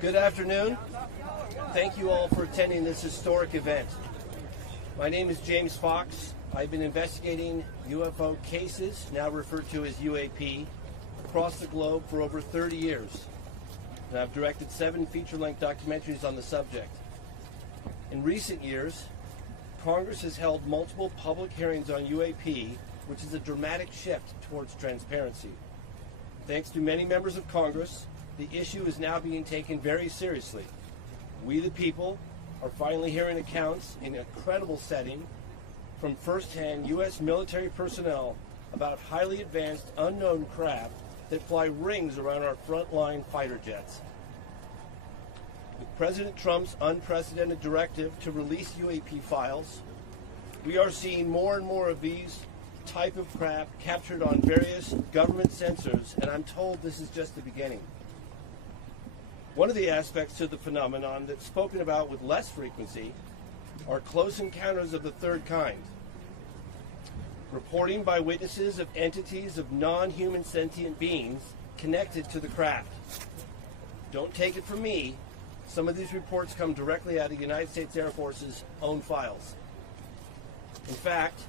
Good afternoon. Thank you all for attending this historic event. My name is James Fox. I've been investigating UFO cases, now referred to as UAP, across the globe for over 30 years. And I've directed 7 feature-length documentaries on the subject. In recent years, Congress has held multiple public hearings on UAP, which is a dramatic shift towards transparency. Thanks to many members of Congress, the issue is now being taken very seriously. We, the people, are finally hearing accounts in a credible setting from first-hand U.S. military personnel about highly advanced unknown craft that fly rings around our frontline fighter jets. With President Trump's unprecedented directive to release UAP files, we are seeing more and more of these type of craft captured on various government sensors, and I'm told this is just the beginning. One of the aspects to the phenomenon that's spoken about with less frequency are close encounters of the third kind. Reporting by witnesses of entities of non-human sentient beings connected to the craft. Don't take it from me. Some of these reports come directly out of the United States Air Force's own files. In fact,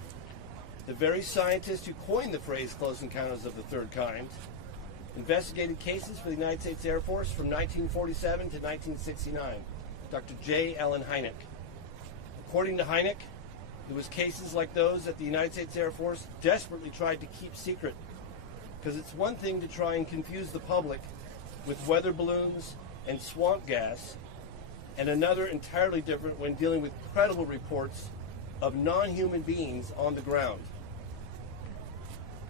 the very scientist who coined the phrase close encounters of the third kind investigated cases for the United States Air Force from 1947 to 1969, Dr. J. Allen Hynek. According to Hynek, it was cases like those that the United States Air Force desperately tried to keep secret, because it's one thing to try and confuse the public with weather balloons and swamp gas, and another entirely different when dealing with credible reports of non-human beings on the ground.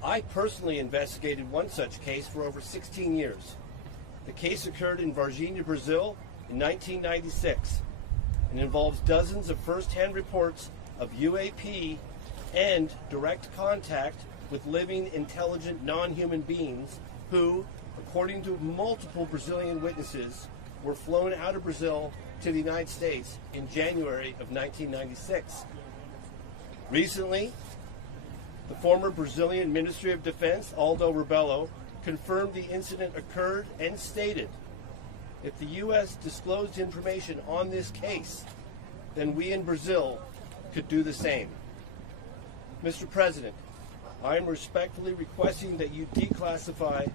I personally investigated one such case for over 16 years. The case occurred in Varginha, Brazil in 1996 and involves dozens of first-hand reports of UAP and direct contact with living, intelligent, non-human beings who, according to multiple Brazilian witnesses, were flown out of Brazil to the United States in January of 1996. Recently, the former Brazilian Ministry of Defense, Aldo Rebelo, confirmed the incident occurred and stated, if the U.S. disclosed information on this case, then we in Brazil could do the same. Mr. President, I am respectfully requesting that you declassify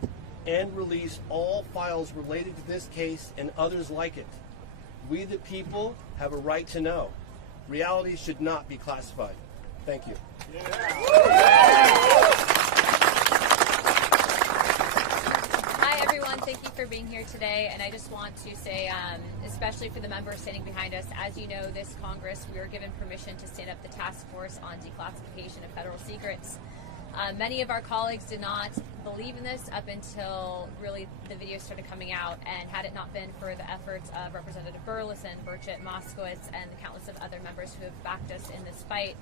and release all files related to this case and others like it. We, the people, have a right to know. Reality should not be classified. Thank you. Hi, everyone. Thank you for being here today. And I just want to say, especially for the members standing behind us, as you know, this Congress, we were given permission to stand up the task force on declassification of federal secrets. Many of our colleagues did not believe in this up until really the videos started coming out, and had it not been for the efforts of Representative Burlison, Burchett, Moskowitz, and the countless of other members who have backed us in this fight,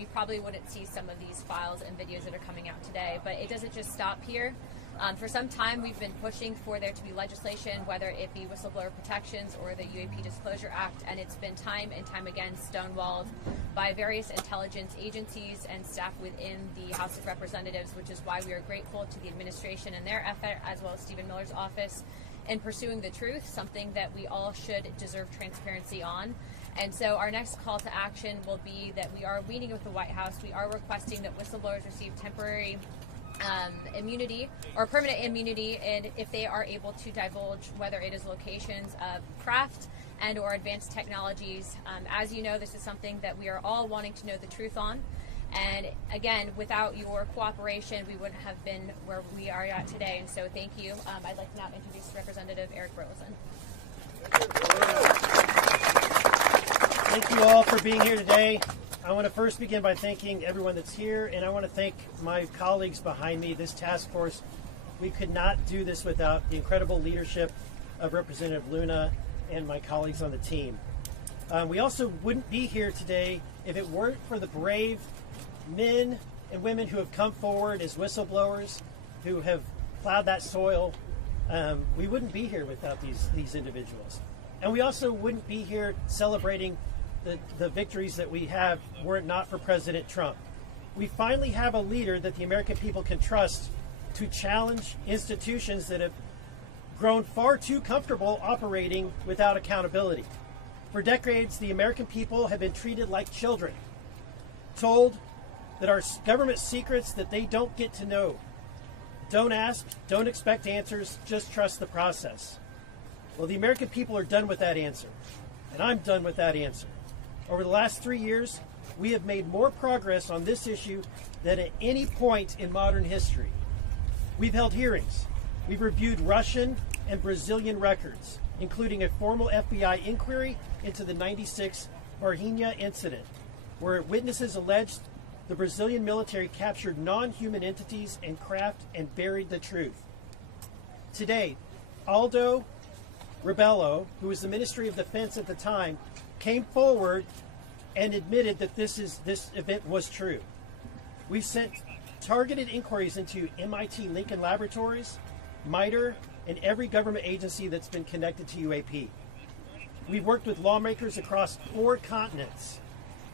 you probably wouldn't see some of these files and videos that are coming out today. But it doesn't just stop here. For some time, we've been pushing for there to be legislation, whether it be whistleblower protections or the UAP Disclosure Act, and it's been time and time again stonewalled by various intelligence agencies and staff within the House of Representatives, which is why we are grateful to the administration and their effort, as well as Stephen Miller's office, in pursuing the truth, something that we all should deserve transparency on. And so our next call to action will be that we are meeting with the White House. We are requesting that whistleblowers receive temporary immunity or permanent immunity, and if they are able to divulge whether it is locations of craft and or advanced technologies. As you know, this is something that we are all wanting to know the truth on. And again, without your cooperation, we wouldn't have been where we are at today. And so thank you. I'd like to now introduce Representative Eric Burlison. Thank you all for being here today. I want to first begin by thanking everyone that's here, and I want to thank my colleagues behind me, this task force. We could not do this without the incredible leadership of Representative Luna and my colleagues on the team. We also wouldn't be here today if it weren't for the brave men and women who have come forward as whistleblowers, who have plowed that soil. We wouldn't be here without these individuals. And we also wouldn't be here celebrating the victories that we have were it not for President Trump. We finally have a leader that the American people can trust to challenge institutions that have grown far too comfortable operating without accountability. For decades, the American people have been treated like children, told that our government secrets that they don't get to know. Don't ask, don't expect answers, just trust the process. Well, the American people are done with that answer, and I'm done with that answer. Over the last 3 years, we have made more progress on this issue than at any point in modern history. We've held hearings. We've reviewed Russian and Brazilian records, including a formal FBI inquiry into the '96 Varginha incident, where witnesses alleged the Brazilian military captured non-human entities and craft and buried the truth. Today, Aldo Rebelo, who was the Ministry of Defense at the time, came forward and admitted that this event was true. We've sent targeted inquiries into MIT Lincoln Laboratories, MITRE, and every government agency that's been connected to UAP. We've worked with lawmakers across 4 continents.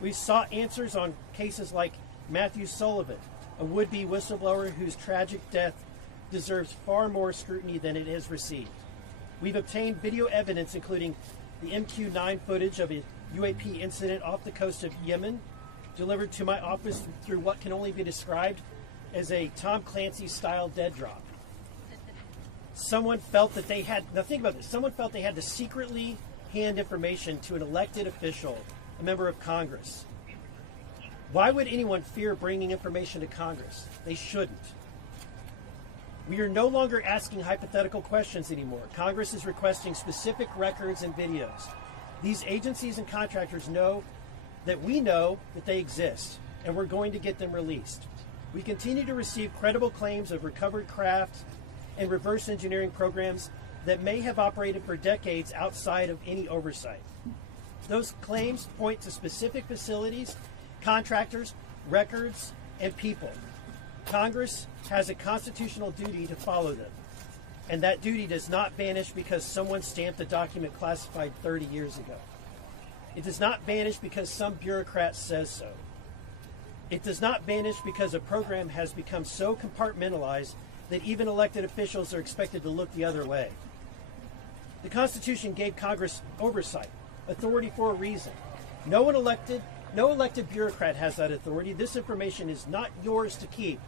We've sought answers on cases like Matthew Sullivan, a would-be whistleblower whose tragic death deserves far more scrutiny than it has received. We've obtained video evidence, including the MQ-9 footage of a UAP incident off the coast of Yemen, delivered to my office through what can only be described as a Tom Clancy-style dead drop. Someone felt that they had, now think about this, someone felt they had to secretly hand information to an elected official, a member of Congress. Why would anyone fear bringing information to Congress? They shouldn't. We are no longer asking hypothetical questions anymore. Congress is requesting specific records and videos. These agencies and contractors know that we know that they exist, and we're going to get them released. We continue to receive credible claims of recovered craft and reverse engineering programs that may have operated for decades outside of any oversight. Those claims point to specific facilities, contractors, records, and people. Congress has a constitutional duty to follow them, and that duty does not vanish because someone stamped a document classified 30 years ago. It does not vanish because some bureaucrat says so. It does not vanish because a program has become so compartmentalized that even elected officials are expected to look the other way. The Constitution gave Congress oversight, authority for a reason. No elected bureaucrat has that authority. This information is not yours to keep.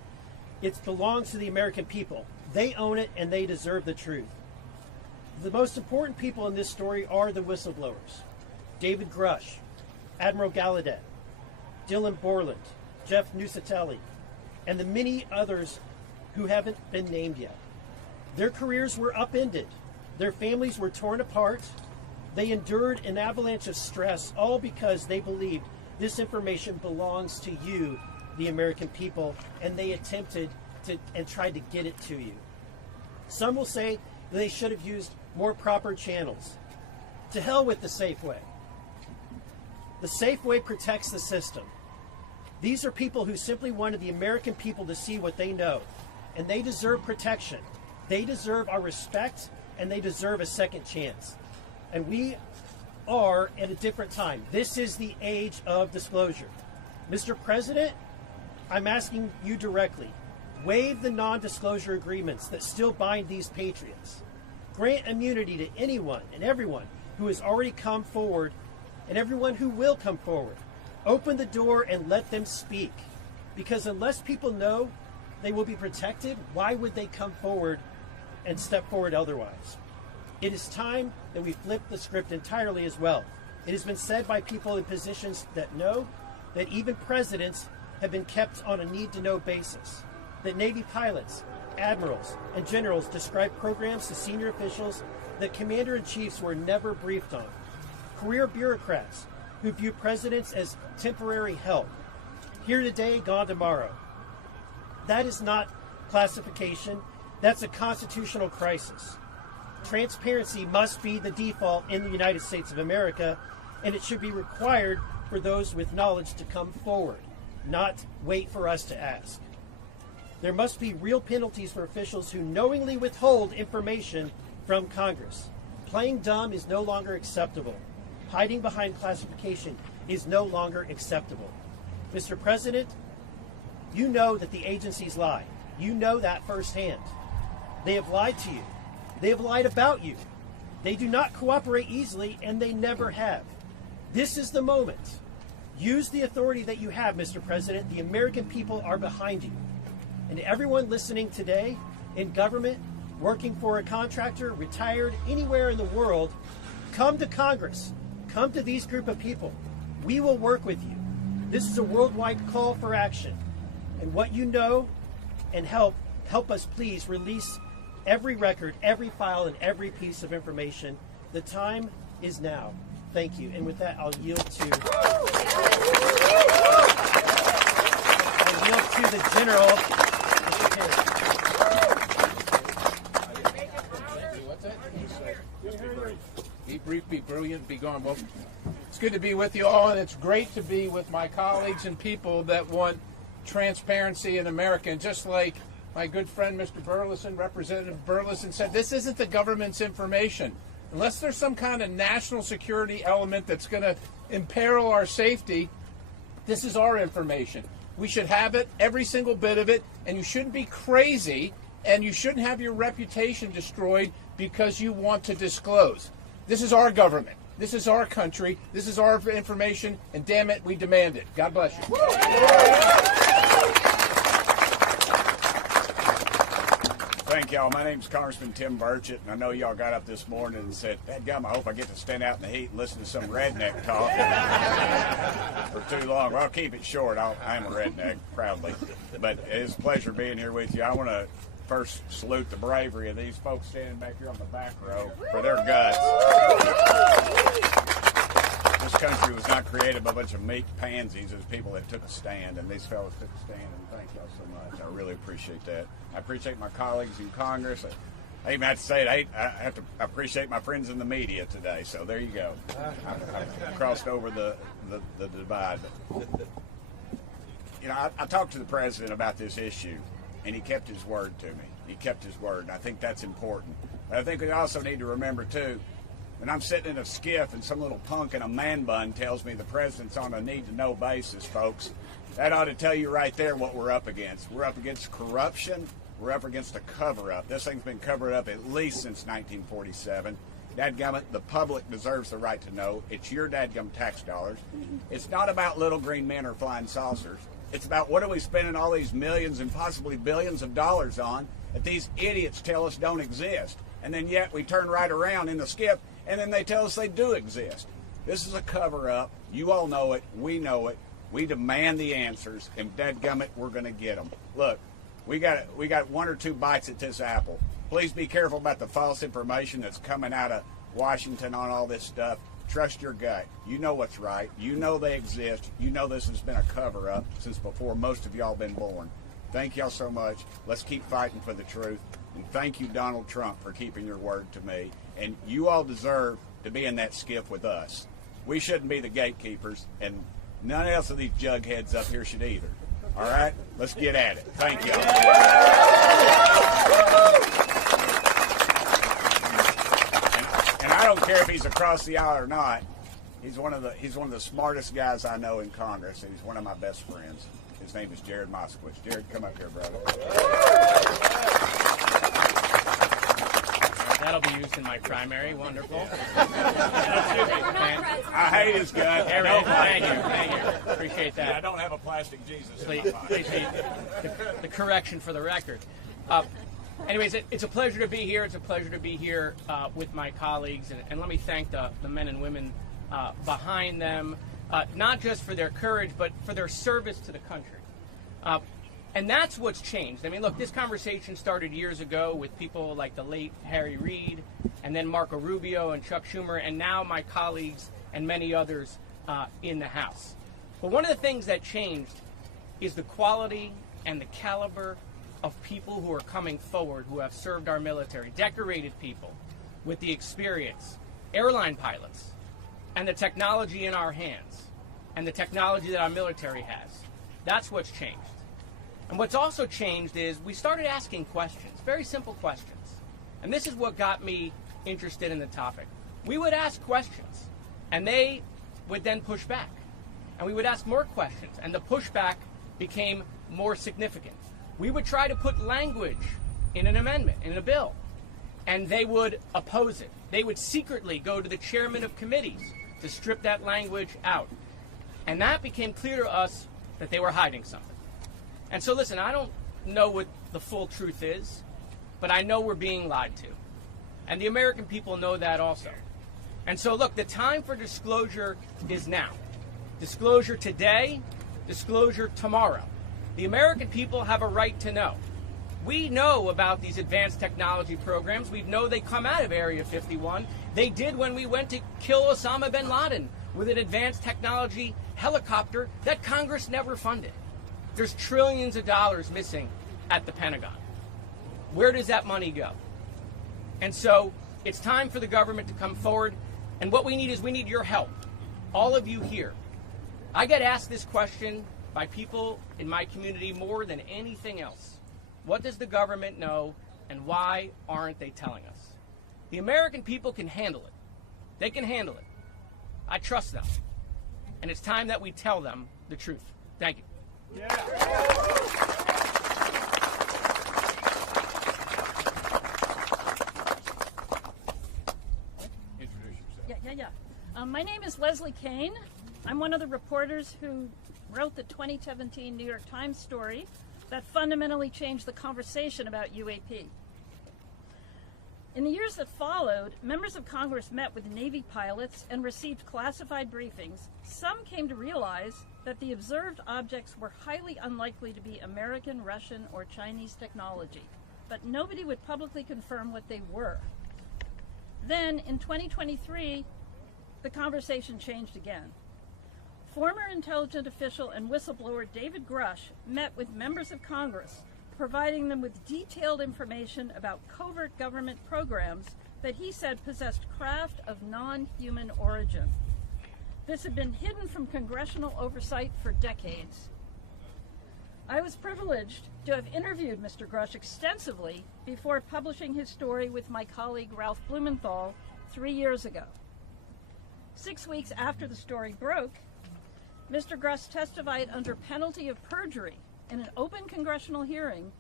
It belongs to the American people. They own it, and they deserve the truth. The most important people in this story are the whistleblowers. David Grusch, Admiral Gallaudet, Dylan Borland, Jeff Nusatelli, and the many others who haven't been named yet. Their careers were upended. Their families were torn apart. They endured an avalanche of stress, all because they believed this information belongs to you, the American people, and they attempted to and tried to get it to you. Some will say they should have used more proper channels. To hell with the safe way. The safe way protects the system. These are people who simply wanted the American people to see what they know, and they deserve protection. They deserve our respect, and they deserve a second chance. And we are at a different time. This is the age of disclosure. Mr. President, I'm asking you directly, waive the non-disclosure agreements that still bind these patriots. Grant immunity to anyone and everyone who has already come forward and everyone who will come forward. Open the door and let them speak. Because unless people know they will be protected, why would they come forward and step forward otherwise? It is time that we flip the script entirely as well. It has been said by people in positions that know that even presidents have been kept on a need-to-know basis, that Navy pilots, admirals, and generals describe programs to senior officials that commander-in-chiefs were never briefed on, career bureaucrats who view presidents as temporary help, here today, gone tomorrow. That is not classification. That's a constitutional crisis. Transparency must be the default in the United States of America, and it should be required for those with knowledge to come forward, not wait for us to ask. There must be real penalties for officials who knowingly withhold information from Congress. Playing dumb is no longer acceptable. Hiding behind classification is no longer acceptable. Mr. President, you know that the agencies lie. You know that firsthand. They have lied to you. They have lied about you. They do not cooperate easily, and they never have. This is the moment. Use the authority that you have, Mr. President. The American people are behind you. And everyone listening today in government, working for a contractor, retired, anywhere in the world, come to Congress. Come to these group of people. We will work with you. This is a worldwide call for action. And what you know and help us please release every record, every file, and every piece of information. The time is now. Thank you. And with that, I'll yield to the general. Be brief, be brilliant, be gone. Well, it's good to be with you all, and it's great to be with my colleagues and people that want transparency in America. And just like my good friend, Mr. Burlison, Representative Burlison, said, this isn't the government's information. Unless there's some kind of national security element that's going to imperil our safety, this is our information. We should have it, every single bit of it, and you shouldn't be crazy, and you shouldn't have your reputation destroyed because you want to disclose. This is our government. This is our country. This is our information, and damn it, we demand it. God bless you. Thank y'all. My name's Congressman Tim Burchett, and I know y'all got up this morning and said, "Dadgum, I hope I get to stand out in the heat and listen to some redneck talk for too long." Well, I'll keep it short. I am a redneck, proudly. But it's a pleasure being here with you. I want to first salute the bravery of these folks standing back here on the back row for their guts. This country was not created by a bunch of meek pansies. It was people that took a stand, and these fellows took a stand, and thank y'all so much. I really appreciate that. I appreciate my colleagues in Congress. I even have to say it, I have to appreciate my friends in the media today, so there you go. I've crossed over the divide. You know, I talked to the president about this issue, and he kept his word to me. He kept his word, and I think that's important. But I think we also need to remember, too, when I'm sitting in a skiff and some little punk in a man bun tells me the president's on a need-to-know basis, folks, that ought to tell you right there what we're up against. We're up against corruption. We're up against a cover-up. This thing's been covered up at least since 1947. Dadgummit, the public deserves the right to know. It's your dadgum tax dollars. It's not about little green men or flying saucers. It's about what are we spending all these millions and possibly billions of dollars on that these idiots tell us don't exist. And then yet we turn right around in the skiff and then they tell us they do exist. This is a cover-up. You all know it. We know it. We demand the answers, and dadgummit, we're going to get them. Look, we got one or two bites at this apple. Please be careful about the false information that's coming out of Washington on all this stuff. Trust your gut. You know what's right. You know they exist. You know this has been a cover-up since before most of y'all been born. Thank y'all so much. Let's keep fighting for the truth. And thank you, Donald Trump, for keeping your word to me. And you all deserve to be in that skiff with us. We shouldn't be the gatekeepers, and none else of these jugheads up here should either. All right? Let's get at it. Thank y'all. And I don't care if he's across the aisle or not. He's one of the smartest guys I know in Congress, and he's one of my best friends. His name is Jared Moskowitz. Jared, come up here, brother. That'll be used in my primary. Wonderful. I hate his gun. Thank you. Appreciate that. I don't have a plastic Jesus in Please, my pocket. the correction for the record. Anyways, it's a pleasure to be here. It's a pleasure to be here with my colleagues. And let me thank the men and women behind them, not just for their courage, but for their service to the country. And that's what's changed. I mean, look, this conversation started years ago with people like the late Harry Reid, and then Marco Rubio and Chuck Schumer, and now my colleagues and many others in the House. But one of the things that changed is the quality and the caliber of people who are coming forward who have served our military, decorated people with the experience, airline pilots, and the technology in our hands, and the technology that our military has. That's what's changed. And what's also changed is we started asking questions, very simple questions. And this is what got me interested in the topic. We would ask questions, and they would then push back. And we would ask more questions, and the pushback became more significant. We would try to put language in an amendment, in a bill, and they would oppose it. They would secretly go to the chairman of committees to strip that language out. And that became clear to us that they were hiding something. And so listen, I don't know what the full truth is, but I know we're being lied to. And the American people know that also. And so look, the time for disclosure is now. Disclosure today, disclosure tomorrow. The American people have a right to know. We know about these advanced technology programs. We know they come out of Area 51. They did when we went to kill Osama bin Laden with an advanced technology helicopter that Congress never funded. There's trillions of dollars missing at the Pentagon. Where does that money go? And so it's time for the government to come forward. And what we need is we need your help. All of you here. I get asked this question by people in my community more than anything else. What does the government know, and why aren't they telling us? The American people can handle it. They can handle it. I trust them. And it's time that we tell them the truth. Thank you. Yeah. My name is Leslie Kane. I'm one of the reporters who wrote the 2017 New York Times story that fundamentally changed the conversation about UAP. In the years that followed, members of Congress met with Navy pilots and received classified briefings. Some came to realize that the observed objects were highly unlikely to be American, Russian, or Chinese technology, but nobody would publicly confirm what they were. Then, in 2023, the conversation changed again. Former intelligence official and whistleblower David Grusch met with members of Congress, providing them with detailed information about covert government programs that he said possessed craft of non-human origin. This had been hidden from congressional oversight for decades. I was privileged to have interviewed Mr. Grusch extensively before publishing his story with my colleague Ralph Blumenthal 3 years ago. 6 weeks after the story broke, Mr. Grusch testified under penalty of perjury in an open congressional hearing.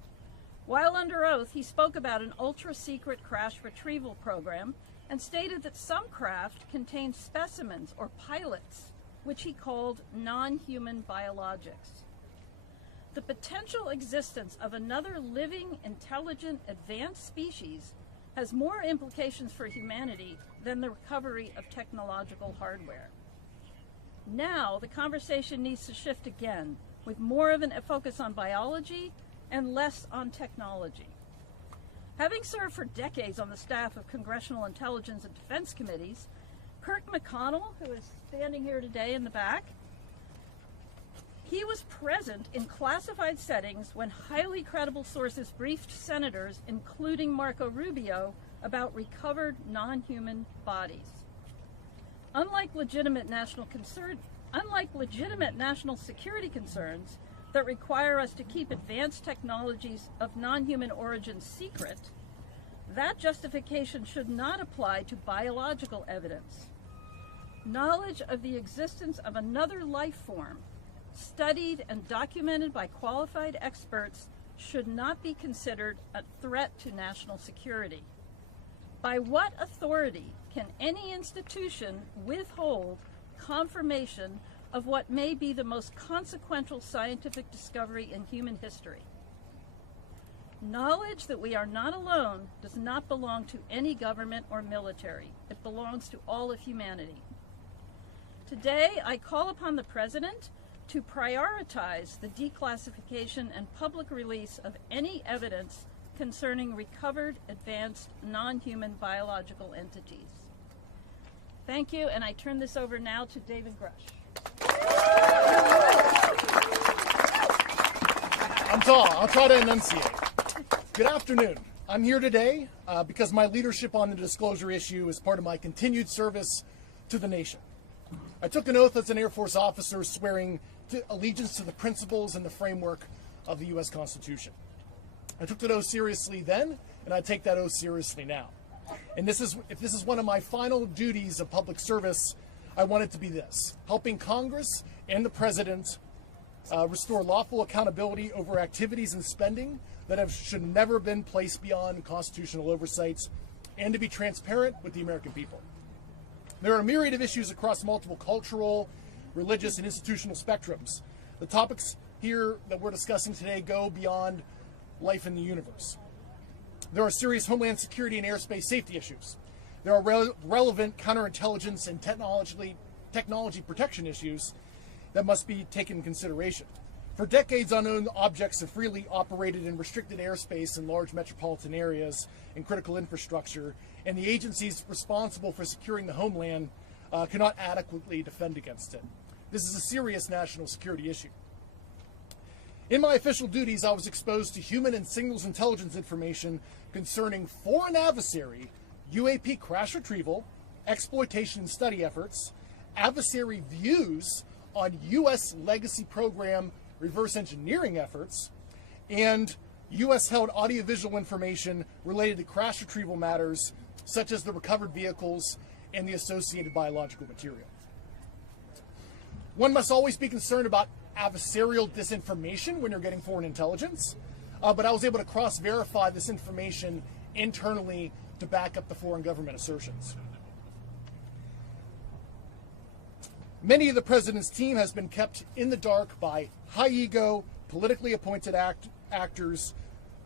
While under oath, he spoke about an ultra-secret crash retrieval program and stated that some craft contained specimens or pilots, which he called non-human biologics. The potential existence of another living, intelligent, advanced species has more implications for humanity than the recovery of technological hardware. Now, the conversation needs to shift again, with more of a focus on biology and less on technology. Having served for decades on the staff of Congressional Intelligence and Defense Committees, Kirk McConnell, who is standing here today in the back, he was present in classified settings when highly credible sources briefed senators, including Marco Rubio, about recovered non-human bodies. Unlike legitimate national security concerns that require us to keep advanced technologies of non-human origin secret, that justification should not apply to biological evidence. Knowledge of the existence of another life form, studied and documented by qualified experts, should not be considered a threat to national security. By what authority can any institution withhold confirmation of what may be the most consequential scientific discovery in human history? Knowledge that we are not alone does not belong to any government or military. It belongs to all of humanity. Today, I call upon the President to prioritize the declassification and public release of any evidence concerning recovered, advanced, non-human biological entities. Thank you, and I turn this over now to David Grusch. I'm tall. I'll try to enunciate. Good afternoon. I'm here today because my leadership on the disclosure issue is part of my continued service to the nation. I took an oath as an Air Force officer swearing allegiance to the principles and the framework of the U.S. Constitution. I took that oath seriously then, and I take that oath seriously now. And if this is one of my final duties of public service, I want it to be this: helping Congress and the President restore lawful accountability over activities and spending that should never been placed beyond constitutional oversight and to be transparent with the American people. There are a myriad of issues across multiple cultural, religious, and institutional spectrums. The topics here that we're discussing today go beyond life in the universe. There are serious homeland security and airspace safety issues. There are relevant counterintelligence and technology protection issues that must be taken into consideration. For decades, unknown objects have freely operated in restricted airspace in large metropolitan areas and critical infrastructure, and the agencies responsible for securing the homeland cannot adequately defend against it. This is a serious national security issue. In my official duties, I was exposed to human and signals intelligence information concerning foreign adversary, UAP crash retrieval, exploitation and study efforts, adversary views on U.S. legacy program reverse engineering efforts, and U.S.-held audiovisual information related to crash retrieval matters, such as the recovered vehicles and the associated biological material. One must always be concerned about adversarial disinformation when you're getting foreign intelligence, but I was able to cross-verify this information internally to back up the foreign government assertions. Many of the president's team has been kept in the dark by high-ego, politically appointed actors,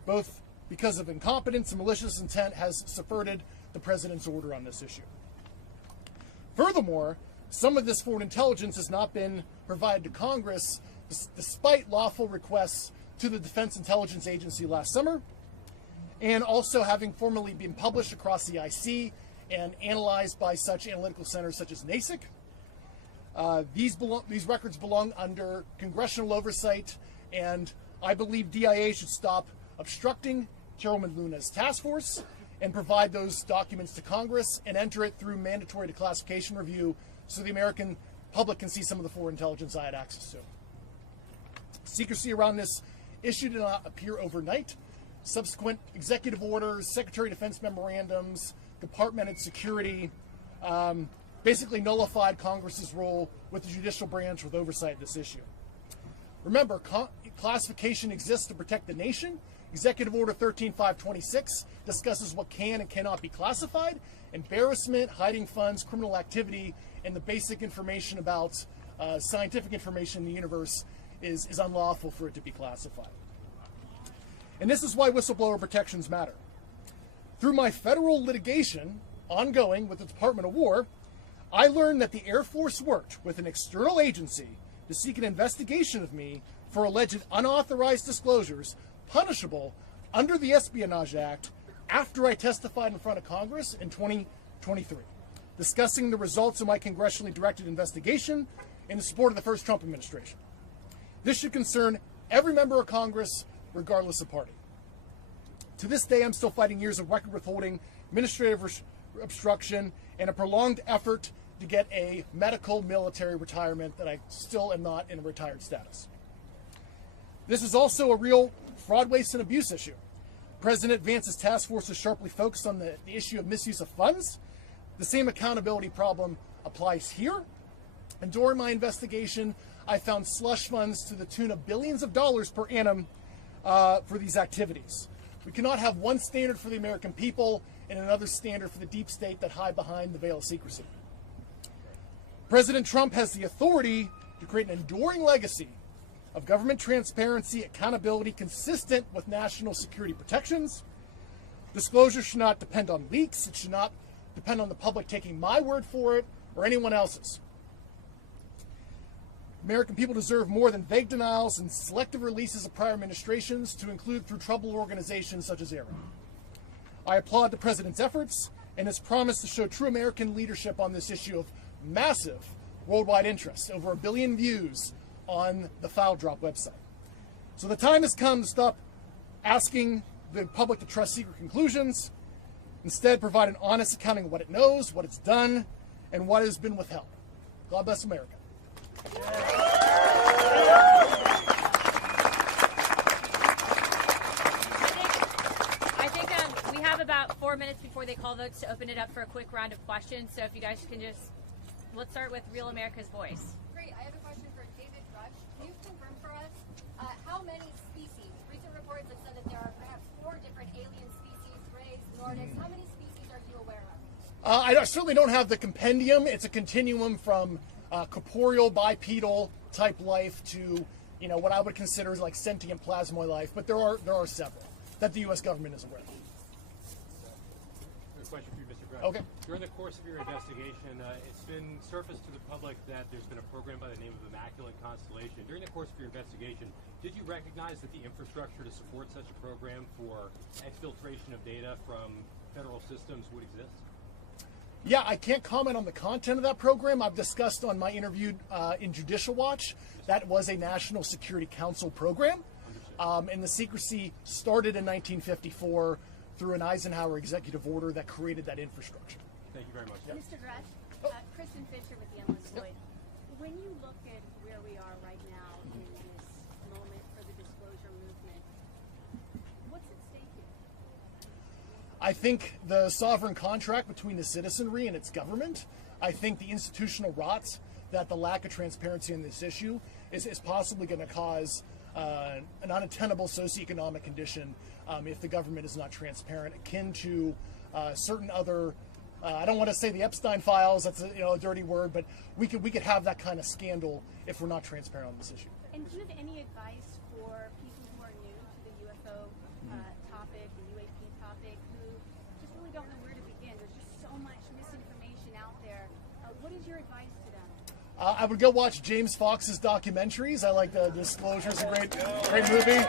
both because of incompetence and malicious intent has subverted the president's order on this issue. Furthermore, some of this foreign intelligence has not been provided to Congress despite lawful requests to the Defense Intelligence Agency last summer, and also having formally been published across the IC and analyzed by such analytical centers such as NASIC. These records belong under congressional oversight, and I believe DIA should stop obstructing Chairwoman Luna's task force and provide those documents to Congress and enter it through mandatory declassification review so the American public can see some of the foreign intelligence I had access to. Secrecy around this issue did not appear overnight. Subsequent executive orders, Secretary of Defense memorandums, departmented security, basically nullified Congress's role with the judicial branch with oversight of this issue. Remember, classification exists to protect the nation. Executive Order 13526 discusses what can and cannot be classified. Embarrassment, hiding funds, criminal activity, and the basic information about scientific information in the universe is unlawful for it to be classified. And this is why whistleblower protections matter. Through my federal litigation ongoing with the Department of War, I learned that the Air Force worked with an external agency to seek an investigation of me for alleged unauthorized disclosures punishable under the Espionage Act after I testified in front of Congress in 2023, discussing the results of my congressionally directed investigation in the support of the first Trump administration. This should concern every member of Congress, regardless of party. To this day, I'm still fighting years of record withholding, administrative obstruction, and a prolonged effort to get a medical military retirement that I still am not in a retired status. This is also a real fraud, waste, and abuse issue. President Vance's task force is sharply focused on the issue of misuse of funds. The same accountability problem applies here. And during my investigation, I found slush funds to the tune of billions of dollars per annum for these activities. We cannot have one standard for the American people and another standard for the deep state that hide behind the veil of secrecy. President Trump has the authority to create an enduring legacy of government transparency, accountability consistent with national security protections. Disclosure should not depend on leaks. It should not depend on the public taking my word for it or anyone else's. American people deserve more than vague denials and selective releases of prior administrations, to include through troubled organizations such as ARA. I applaud the president's efforts and his promise to show true American leadership on this issue of massive worldwide interest, over 1 billion views on the File Drop website. So the time has come to stop asking the public to trust secret conclusions. Instead, provide an honest accounting of what it knows, what it's done, and what has been withheld. God bless America. I think we have about 4 minutes before they call votes to open it up for a quick round of questions. So if you guys can just, let's start with Real America's Voice. Great. I have a question for David Grusch. Can you confirm for us how many species? Recent reports have said that there are perhaps 4 different alien species, rays, Nordics. How many species are I certainly don't have the compendium. It's a continuum from corporeal, bipedal type life to, what I would consider like sentient plasmoid life. But there are several that the U.S. government is aware of. A question for you, Mr. Grusch. Okay. During the course of your investigation, it's been surfaced to the public that there's been a program by the name of Immaculate Constellation. During the course of your investigation, did you recognize that the infrastructure to support such a program for exfiltration of data from federal systems would exist? Yeah, I can't comment on the content of that program. I've discussed on my interview in Judicial Watch that was a National Security Council program. And the secrecy started in 1954 through an Eisenhower executive order that created that infrastructure. Thank you very much. Yep. Mr. Grusch, Kristen Fisher with the Endless Void. When you look at where we are right now in this moment for the disclosure movement, what's at stake here? I think the sovereign contract between the citizenry and its government. I think the institutional rots that the lack of transparency in this issue is possibly going to cause an untenable socioeconomic condition if the government is not transparent, akin to certain other. I don't want to say the Epstein files. That's a dirty word, but we could have that kind of scandal if we're not transparent on this issue. And do you have any advice for people who are new to the UFO topic, the UAP topic, who just really don't know where to begin? There's just so much misinformation out there. What is your advice to them? I would go watch James Fox's documentaries. I like the Disclosure's a great movie.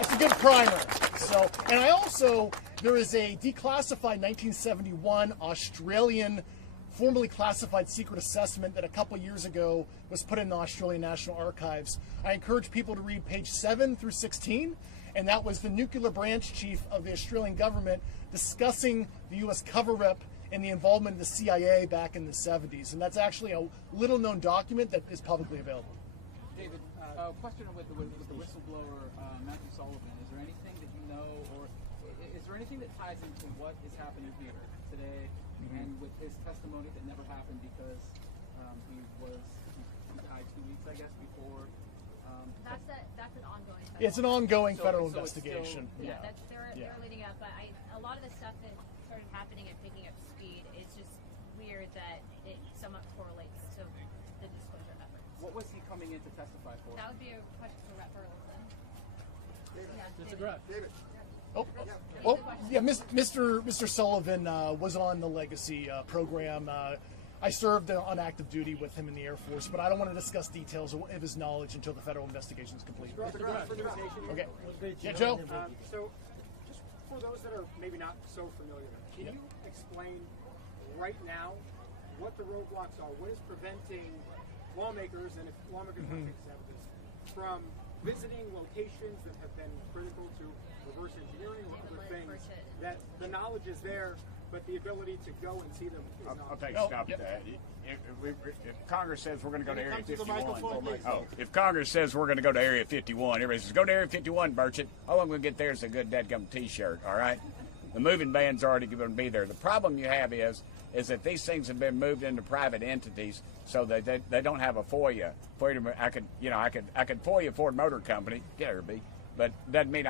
It's a good primer. So, and I also, there is a declassified 1971 Australian formally classified secret assessment that a couple years ago was put in the Australian National Archives. I encourage people to read page 7 through 16, and that was the nuclear branch chief of the Australian government discussing the U.S. cover-up and the involvement of the CIA back in the 70s. And that's actually a little-known document that is publicly available. David, question with the whistleblower, Matthew Sullivan. Is there anything that you know, or is there anything that ties into what is happening here today and with his testimony that never happened because he died 2 weeks, I guess, before? That's an ongoing. It's an ongoing federal so investigation. Still, they're leading up, but a lot of the stuff that started happening and picking up speed is just weird that it somewhat correlates to the disclosure efforts. What was he coming in to testify for? That would be a question for Rep. Burlison. Mr. Grusch. David. Mr. Sullivan was on the Legacy program. I served on active duty with him in the Air Force, but I don't want to discuss details of his knowledge until the federal investigation is complete. Okay. Yeah, Joe? So, just for those that are maybe not so familiar, can you explain right now what the roadblocks are? What is preventing lawmakers, and if lawmakers want to take a stab at this, from visiting locations that have been critical to reverse engineering or other things, that the knowledge is there, but the ability to go and see them is not? I'll take a stop at that. If Congress says we're going to go to Area 51, if Congress says we're going to go to Area 51, everybody says, go to Area 51, Burchett. All I'm going to get there is a good dadgum T-shirt, all right? The moving van's already going to be there. The problem you have is that these things have been moved into private entities, so that they don't have a FOIA. I could FOIA Ford Motor Company, but doesn't mean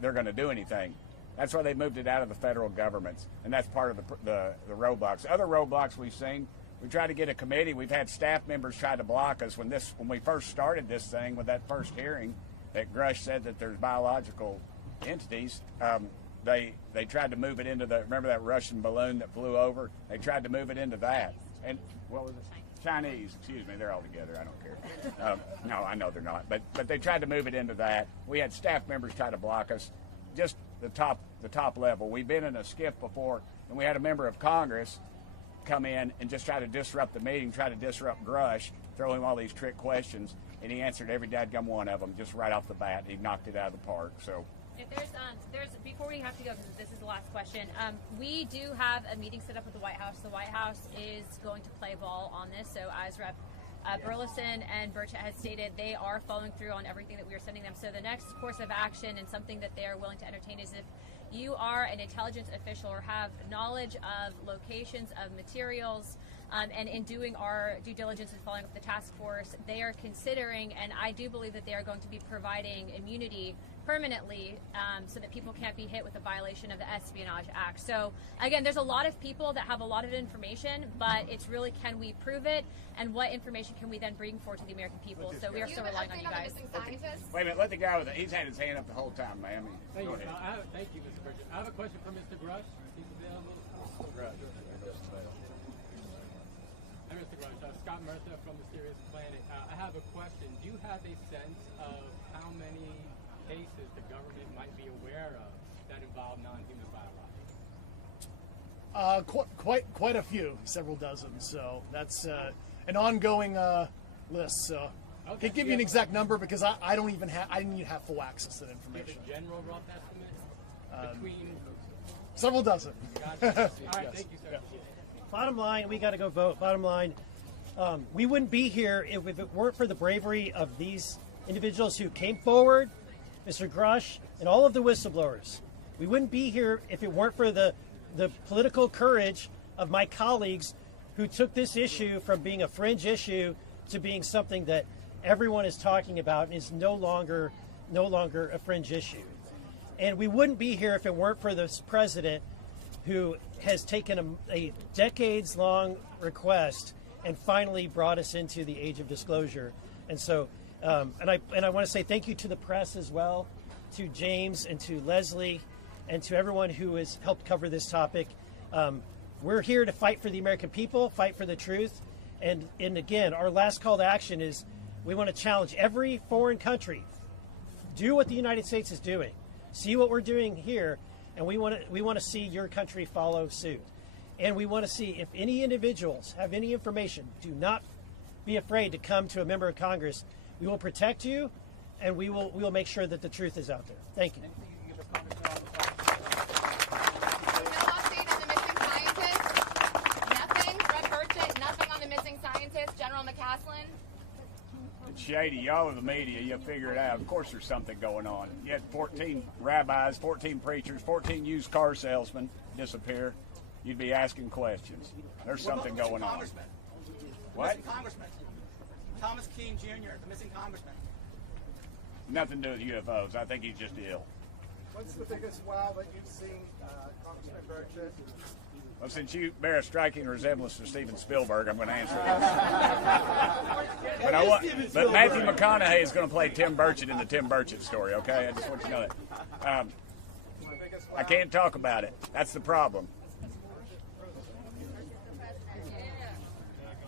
they're going to do anything. That's why they moved it out of the federal governments, and that's part of the roadblocks. Other roadblocks we've seen, we tried to get a committee. We've had staff members try to block us when we first started this thing with that first hearing that Grusch said that there's biological entities. They tried to move it into remember that Russian balloon that flew over? They tried to move it into that. And what was it? Chinese, excuse me, they're all together, I don't care. No, I know they're not, but they tried to move it into that. We had staff members try to block us, just the top level. We've been in a skiff before, and we had a member of Congress come in and just try to disrupt the meeting, try to disrupt Grusch, throw him all these trick questions, and he answered every dadgum one of them just right off the bat. He knocked it out of the park. So. If there's before we have to go, because this is the last question, we do have a meeting set up with the White House. The White House is going to play ball on this. So as Rep. Burlison and Burchett has stated, they are following through on everything that we are sending them. So the next course of action and something that they are willing to entertain is if you are an intelligence official or have knowledge of locations of materials, and in doing our due diligence and following up the task force, they are considering, and I do believe that they are going to be providing immunity permanently, so that people can't be hit with a violation of the Espionage Act. So again, there's a lot of people that have a lot of information, but it's really, can we prove it, and what information can we then bring forward to the American people? So we are still relying on you guys. Wait a minute, let the guy with it. He's had his hand up the whole time, ma'am. Thank Go you. ahead. Thank you, Mr. Burchett. I have a question for Mr. Grusch. He's available. Hi, Mr. Grusch. Scott Murtha from Mysterious Planet. I have a question. Do you have a sense of how many cases the government might be aware of that involve non-human biologics? Quite a few, several dozen. So that's an ongoing list. So I can't give you an exact number because I don't even have full access to that information. Do you have a general rough estimate between? Several dozen. Gotcha. All right, thank you, sir. Yeah. Bottom line, we got to go vote. Bottom line, we wouldn't be here if it weren't for the bravery of these individuals who came forward, Mr. Grusch, and all of the whistleblowers. We wouldn't be here if it weren't for the political courage of my colleagues who took this issue from being a fringe issue to being something that everyone is talking about and is no longer a fringe issue. And we wouldn't be here if it weren't for this president who has taken a decades-long request and finally brought us into the age of disclosure. And so, and I want to say thank you to the press as well, to James and to Leslie, and to everyone who has helped cover this topic. We're here to fight for the American people, fight for the truth. And again, our last call to action is we want to challenge every foreign country. Do what the United States is doing. See what we're doing here, and we want to see your country follow suit. And we want to see if any individuals have any information, do not be afraid to come to a member of Congress. We will protect you, and we will make sure that the truth is out there. Thank you. It's shady. Y'all are the media. You'll figure it out. Of course there's something going on. You had 14 rabbis, 14 preachers, 14 used car salesmen disappear. You'd be asking questions. There's something going on. What? Missing congressman. Thomas Keene Jr., the missing congressman. Nothing to do with UFOs. I think he's just ill. What's the biggest wow that you've seen, Congressman Burchett? Well, since you bear a striking resemblance to Steven Spielberg, I'm going to answer it. But Matthew McConaughey is going to play Tim Burchett in the Tim Burchett story, okay? I just want you to know that. I can't talk about it. That's the problem.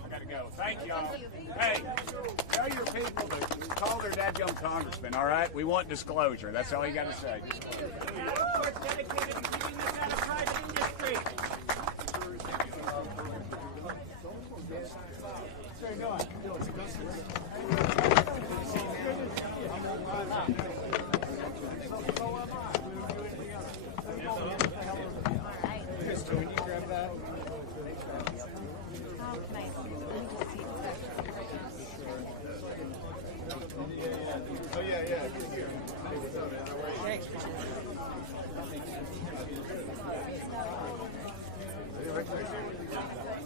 I got to go. Thank y'all. Hey, tell your people to call their dadgum congressman, all right? We want disclosure. That's all you got to say. Thanks.